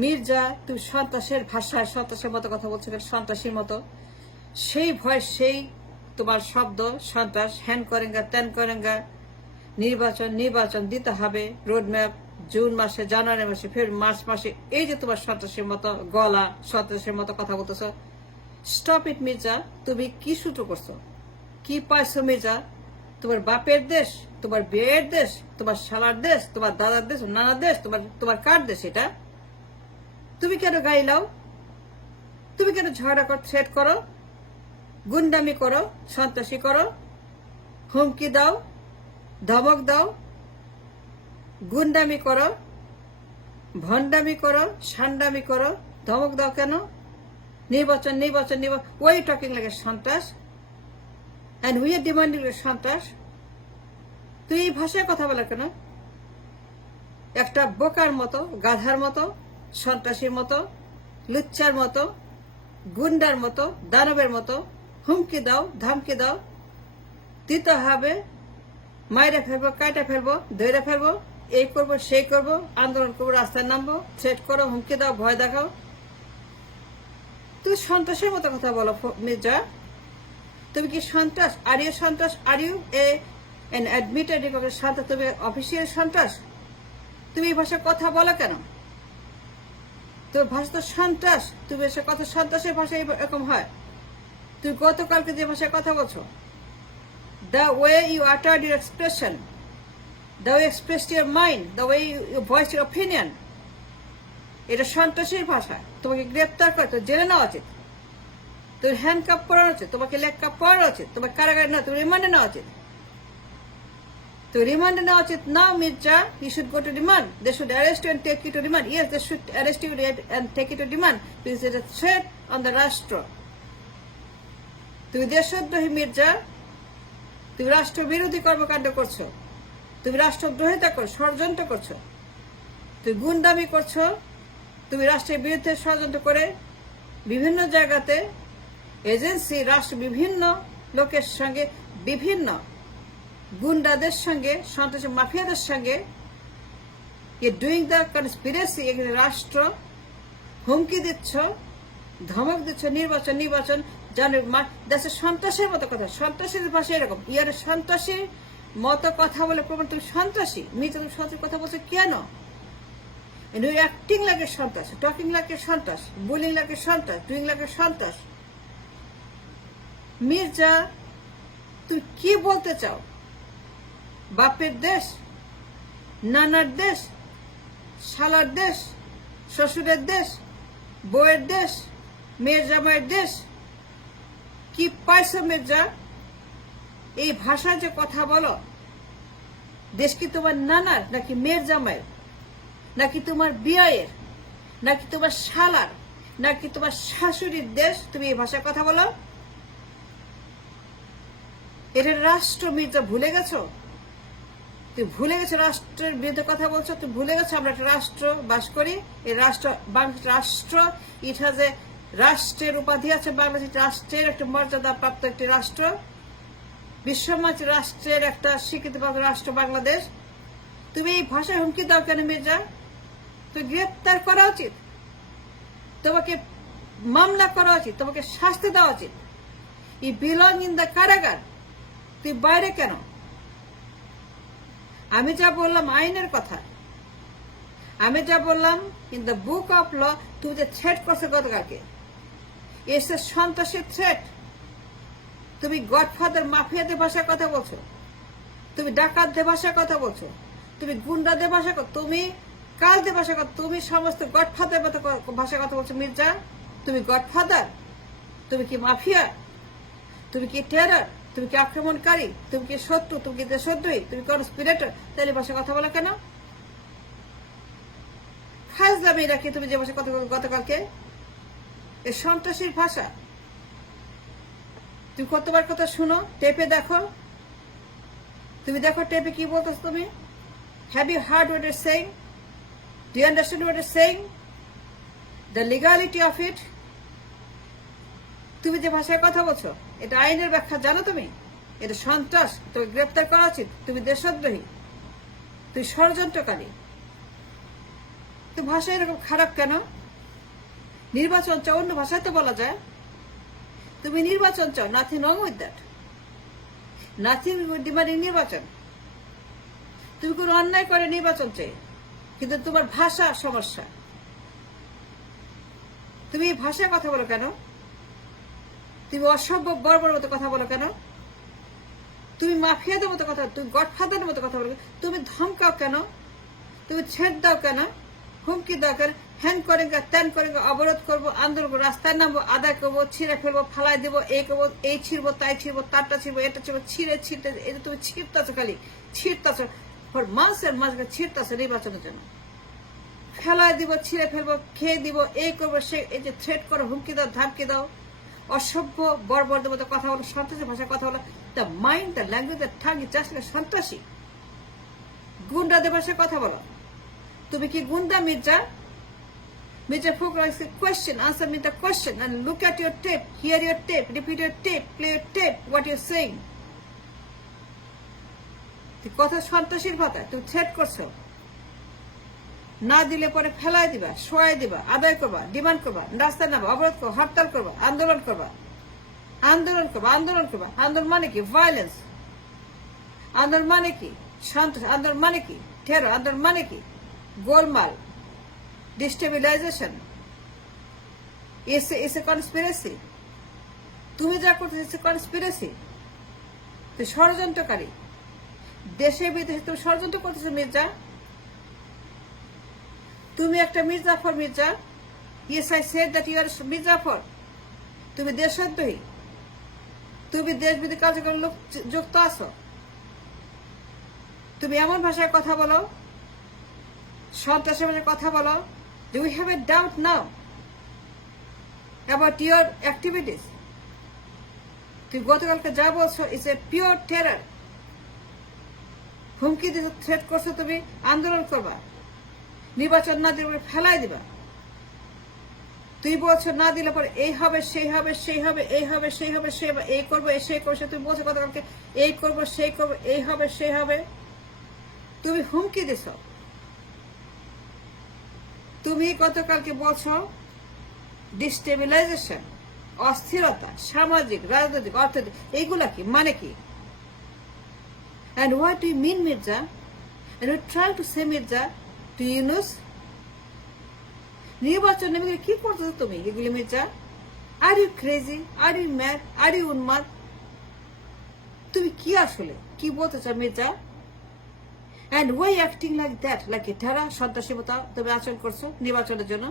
মির্জা, তুমি সন্ত্রাসের ভাষায় সন্ত্রাসের মতো কথা বলছো, সন্ত্রাসীর মতো। সেই ভয়েস, সেই তোমার শব্দ, সন্ত্রাস, হ্যান করেঙ্গা ত্যান করেঙ্গা, নির্বাচন দিতে হবে, রোডম্যাপ, জুন মাসে, জানুয়ারি মাসে, ফেব্রুয়ারি, মার্চ মাসে। এই যে তোমার সন্ত্রাসের মতো গলা, সন্ত্রাসের মতো কথা বলতেছ, স্টপ ইট মির্জা। তুমি কি সূত্র করছো, কি পাইছো মির্জা? তোমার বাপের দেশ, তোমার বিয়ের দেশ, তোমার শালার দেশ, তোমার দাদার দেশ, নানার দেশ, তোমার কার দেশ এটা? তুমি কেন গাইলাও? তুমি কেন ঝগড়া কর, থ্রেট করো, গুন্ডামি করো, সন্ত্রাসী করো, হুমকি দাও, ধমক দাও, গুন্ডামি করো, ভণ্ডামি করো, সান্ডামি করো, ধমক দাও কেন? নির্বাচন। ওয়াই টকিং লাগে সন্ত্রাস, অ্যান্ড উই আর ডিমান্ডিং সন্ত্রাস। তুই এই ভাষায় কথা বলা কেন? একটা বোকার মতো, গাধার মতো, সন্ত্রাসীর মতো, লুচ্চার মতো, গুন্ডার মতো, দানবের মতো হুমকি দাও, ধমকি দাও, দিতে হবে, মাইরে ফেলবো, কাটা ফেলবো, ধরে ফেলবো, এই করবো, সেই করবো, আন্দোলন করবো, রাস্তায় নামবো, থ্রেট করো, হুমকি দাও, ভয় দেখাও। তুমি সন্ত্রাসের মতো কথা বলো মির্জা। তুমি কি সন্ত্রাস? আর ইউ সন্ত্রাস? আর ইউ এন অ্যাডমিটেড সন্ত্রাস? তুমি অফিসিয়াল সন্ত্রাস? তুমি এই ভাষায় কথা বলো কেন? তোর ভাষা তো সন্ত্রাস। তুমি এসে কথা, সন্ত্রাসের ভাষা এরকম হয়? তুমি গতকালকে যে ভাষায় কথা বলছো, the way you uttered your expression, the way you expressed your mind, the way you voiced your opinion, এটা সন্ত্রাসীর ভাষা। তোমাকে গ্রেপ্তার করে, তো জেলে নেওয়া উচিত, তোর হ্যান্ড কাপ পরানো উচিত, তোমাকে লেগ কাপ পরানো উচিত, তোমার কারাগারে না, তুমি রিমান্ডে নেওয়া উচিত। তো রিমান্ডে নেওয়া উচিত নাও Mirza. You should go to remand. They should arrest you and take you to remand. Yes, they should arrest you and take you to remand because it's a threat on the রাষ্ট্র। তুমি দেশদ্রোহী মির্জা। তুমি রাষ্ট্র বিরোধী কর্মকাণ্ড করছো, তুমি রাষ্ট্রদ্রোহিতা করছো, ষড়যন্ত্র করছো, তুমি গুন্ডামি করছো, তুমি রাষ্ট্রের বিরুদ্ধে ষড়যন্ত্র করে বিভিন্ন জায়গাতে এজেন্সি, রাষ্ট্র বিভিন্ন লোকের সঙ্গে, বিভিন্ন গুন্ডাদের সঙ্গে, সন্ত্রাসী মাফিয়াদের সঙ্গে ডুইং দ্য কনস্পিরেসি। এখানে রাষ্ট্র হুমকি দিচ্ছ, ধমক দিচ্ছ, নির্বাচন দেশে সন্ত্রাসের মতো কথা। সন্ত্রাসীর ভাষা এরকম, ইয়ার সন্ত্রাসীর মতো কথা বলে প্রমাণ তুমি সন্ত্রাসী। মির্জা, তুমি সন্ত্রাসী কথা বলছো কেন? অ্যাক্টিং লাগে সন্ত্রাস, টকিং লাগে সন্ত্রাস, বুলিং লাগে সন্ত্রাস, ডুইং লাগে সন্ত্রাস। মির্জা, তুমি কি বলতে চাও? বাপের দেশ, নানার দেশ, শালার দেশ, শ্বশুরের দেশ, বউয়ের দেশ, মেয়ের জামাইয়ের দেশ, কি পাইছো মির্জা? এই ভাষায় যে কথা বলো, দেশ কি তোমার নানার, নাকি মেয়ের জামাইয়ের, নাকি তোমার বিয়ের, নাকি তোমার শালার, নাকি তোমার শাশুড়ির দেশ? তুমি এই ভাষায় কথা বলো? এটা রাষ্ট্র মির্জা, ভুলে গেছো? তুমি ভুলে গেছো রাষ্ট্রের বিরুদ্ধে কথা বলছো? তুমি ভুলে গেছো আমরা একটা রাষ্ট্র বাস করি। এই রাষ্ট্র, বাংলাদেশ রাষ্ট্র, ইট হ্যাজ এ, রাষ্ট্রের উপাধি আছে বাংলাদেশ, রাষ্ট্রের একটা মর্যাদা প্রাপ্ত একটি রাষ্ট্র, বিশ্বমাজ রাষ্ট্রের একটা স্বীকৃতিপ্রাপ্ত রাষ্ট্র বাংলাদেশ। তুমি এই ভাষায় হুমকি দাও কেন মির্জা? তুমি গ্রেপ্তার করা উচিত, তোমাকে মামলা করা উচিত, তোমাকে শাস্তি দেওয়া উচিত। ইউ বিলং ইন দ্য কারাগার। তুই বাইরে কেন? আমি যা বললাম আইনের কথা, আমি যা বললাম in the book of law, তুমি যে থ্রেট করছো গতকালকে, এসে সন্ত্রাসী থ্রেট। তুমি গডফাদার মাফিয়াদের ভাষায় কথা বলছো, তুমি ডাকাতদের ভাষায় কথা বলছো, তুমি গুন্ডাদের ভাষা, তুমি কালদের ভাষা, তুমি সমস্ত গডফাদার ভাষায় কথা বলছো মির্জা। তুমি গডফাদার? তুমি কি মাফিয়া? তুমি কি টেরর? তুমি কি আক্রমণকারী? তুমি কি শত্রু? তুমি কি দেশদ্রোহী? তুমি কনস্পিরেটর? তাহলে ভাষায় কথা বলা কেন? ফাজলামি রাখি তুমি যে ভাষায় কথা বলো গতকালকে, এ সন্ত্রাসীর ভাষা। তুমি কতবার কথা শুনো, টেপে দেখো, তুমি দেখো টেপে কি বলতেছ তুমি। Have you heard what is saying? Do you understand what is saying? The legality of it. তুমি যে ভাষায় কথা বলছো, এটা আইনের ব্যাখ্যা জানো তুমি? এটা সন্ত্রাস, তোকে গ্রেপ্তার করা উচিত। তুমি দেশদ্রোহী, তুই ষড়যন্ত্রকারী। তো ভাষা এরকম খারাপ কেন? নির্বাচন চাও, অন্য ভাষায় তো বলা যায় তুমি নির্বাচন চাও, nothing wrong with that, nothing demanding নির্বাচন। তুমি কোনো অন্যায় করে নির্বাচন চাই, কিন্তু তোমার ভাষা সমস্যা। তুমি এই ভাষায় কথা বলো কেন? তুমি অসভ্য বর্বর মতো কথা বলো কেন? তুমি মাফিয়াদের মতো কথা, তুমি গডফাদারের মতো কথা বলো, তুমি ধমকাও কেন? তুমি ছেড় দাও কেন? হুমকি দাও কেন? হ্যান করেঙ্গা, ত্যান করেঙ্গা, অবরোধ করবো, আন্দোলন করবো, রাস্তায় নামবো, আদায় করবো, ছিঁড়ে ফেলবো, ফালাই দেবো, এই করবো, এই ছিড়বো, তাই ছিড়বো, তারটা ছিড়বো, এটা ছিড়বো, ছিঁড়তে এটা তুমি ছিঁড়তেছো, খালি ছিঁড়তেছো, মাংসের মাঝে ছিঁড়তেছো নির্বাচনের জন্য। ফেলাই দিব, ছিঁড়ে ফেলবো, খেয়ে দিব, এই করবো, সে এই যে থ্রেট করো, হুমকি দাও, ধামকি দাও, অসভ্য বর্বরদের মতো কথা বলো, সন্ত্রাসী ভাষায় কথা বলো। The mind, the language, the ঠাং is just like সন্ত্রাসী। গুন্ডাদের ভাষায় কথা বলো। তুমি কি গুন্ডা Mirza? Mirza Fakhrul is a question. Answer me the question and look at your tape, hear your tape, repeat your tape, play your tape, what you're saying. কথা সন্ত্রাসীর কথা, তুমি থ্রেট করছো। না দিলে পরে ফেলাই দিবা, শোয়াই দিবা, আদায় করবা, ডিমান্ড করবা, রাস্তায় নামবা, অবরোধ করবা, হরতাল করবা, আন্দোলন করবা, আন্দোলন করবা, আন্দোলন করবা। আন্দোলন মানে কি? ভায়োলেন্স। আন্দোলন মানে কি? সন্ত্রাস। আন্দোলন মানে কি? টেরর। আন্দোলন মানে কি? গোলমাল, ডিস্টেবিলাইজেশন, এসে কনস্পিরেসি। তুমি যা করতেছো কনস্পিরেসি, তুই ষড়যন্ত্রকারী। দেশে বিদেশে তুমি ষড়যন্ত্র করতেছো মির্জা। তুমি একটা Mirjafar Mirza. Yes I said that you are Mirjafar. তুমি দেশদ্রোহী, তুমি দেশ বিদেশি কার্যক্রম লোক যুক্ত আছো। তুমি এমন ভাষায় কথা বলো, সন্ত্রাসের ভাষায় কথা বলো। Do we have a doubt now about your activities? তুই গতকালকে যা বলছো ইটস এ পিওর টেরর। হুমকি দিতে থ্রেট করছো, তুমি আন্দোলন করবা, নির্বাচন না দিলে ফেলাই দিবা। তুই বলছো না দিলে পরে এই হবে, সেই হবে, সেই হবে, এই হবে, সেই হবে, সেই হবে, এই করবো, সেই করবো। তুমি বলছো গতকালকে এই করবো, সেই করবো, এই হবে, সেই হবে। তুমি হুমকি দিছো। তুমি গতকালকে বলছো ডিস্টেবিলাইজেশন, অস্থিরতা, সামাজিক, রাজনৈতিক, অর্থনৈতিক, এইগুলা কি মানে কি? And what do you mean, Mirza? And you try to say, Mirza, to Yunus? নির্বাচন নেমে কি করতেছো তুমি এগুলি Mirza? Are you crazy? Are you mad? Are you উন্মাদ? তুমি কি আসলে কি বলতে চাও Mirza? And why acting like that, like a terror, সন্ত্রাসীমতা তুমি আচরণ করছো নির্বাচনের জন্য?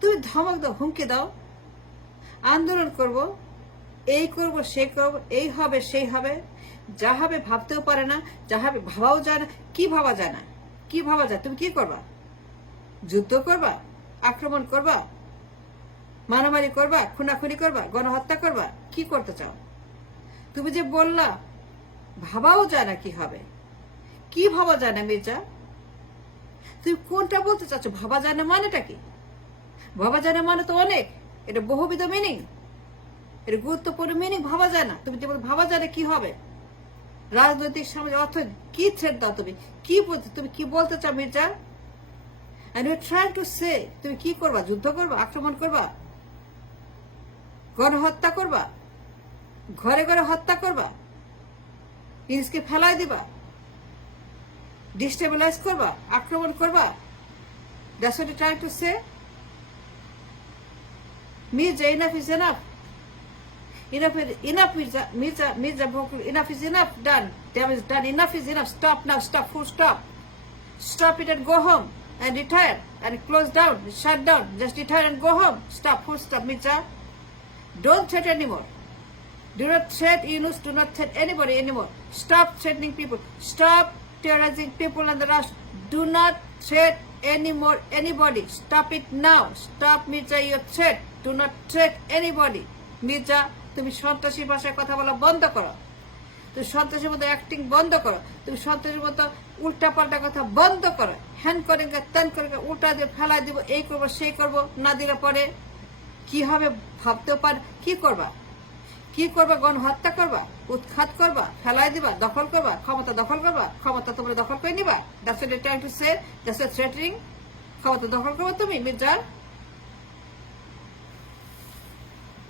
তুমি ধমক দাও, হুমকি দাও, আন্দোলন করব, এই করব, সেই করব, এই হবে, সেই হবে। যা হবে ভাবতেও পারে না, যা হবে ভাবাও যায় না। কি ভাবা যায় না? কি ভাবা যায়? তুমি কি করবা? যুদ্ধ করবা? আক্রমণ করবা? মারামারি করবা? খুনাখুনি করবা? গণহত্যা করবা? কি করতে চাও? তুমি যে বললা ভাবাও যায় না কি হবে। কি ভাবা যায় না মির্জা? তুমি কোনটা বলতে চাচ্ছ? ভাবা যায় না মানেটা কি? ভাবা যায় না মানে তো অনেক, এটা বহুবিধ মিনিং, এটা গুরুত্বপূর্ণ মিনিং। ভাবা যায় না, তুমি যে ভাবা যায় না কি হবে, রাজনৈতিক সামাজিক অর্থ কি থ্রেট দাও তুমি? কি বলতে, তুমি কি বলতে চাও Mirza? And you trying to say, তুমি কি করবা? যুদ্ধ করবা? আক্রমণ করবা? গণহত্যা করবা? ঘরে ঘরে হত্যা করবা? ইংলিশকে ফেলাই দিবা? ডিস্টেবিলাইজ করবা? আক্রমণ করবা? That's what you trying to say? Mirza, enough is enough. Enough, Mirza Fakhrul, enough is enough. Done. Damage done. Enough is enough. Stop now. Stop. Full stop. Stop it and go home and retire and close down. Shut down. Just retire and go home. Stop. Full stop, Mirza. Don't threat anymore. Do not threat Yunus. Do not threat anybody anymore. Stop threatening people. Stop terrorizing people on the rush. Do not threat anymore anybody. Stop it now. Stop, Mirza, your threat. Do not threat anybody. Mirza, তুমি সন্ত্রাসীর ভাষায় কথা বলা বন্ধ করো। তুমি সন্ত্রাসীর মতো acting বন্ধ করো। তুমি সন্ত্রাসীর মতো উল্টা পাল্টা কথা বন্ধ করো। হ্যান করে ত্যান করে উল্টা দিয়ে ফেলা দিব, এই করবো, সেই করবো, না দিলে পরে কি হবে ভাবতেও পার। কি করবা? কি করবা? গণহত্যা করবা? উৎখাত করবা? ফেলাই দিবা? দখল করবা? ক্ষমতা দখল করবা? ক্ষমতা তোমরা দখল করে নিবা? That's what you trying to say? That's what threatening? ক্ষমতা দখল করবো তুমি মির্জা?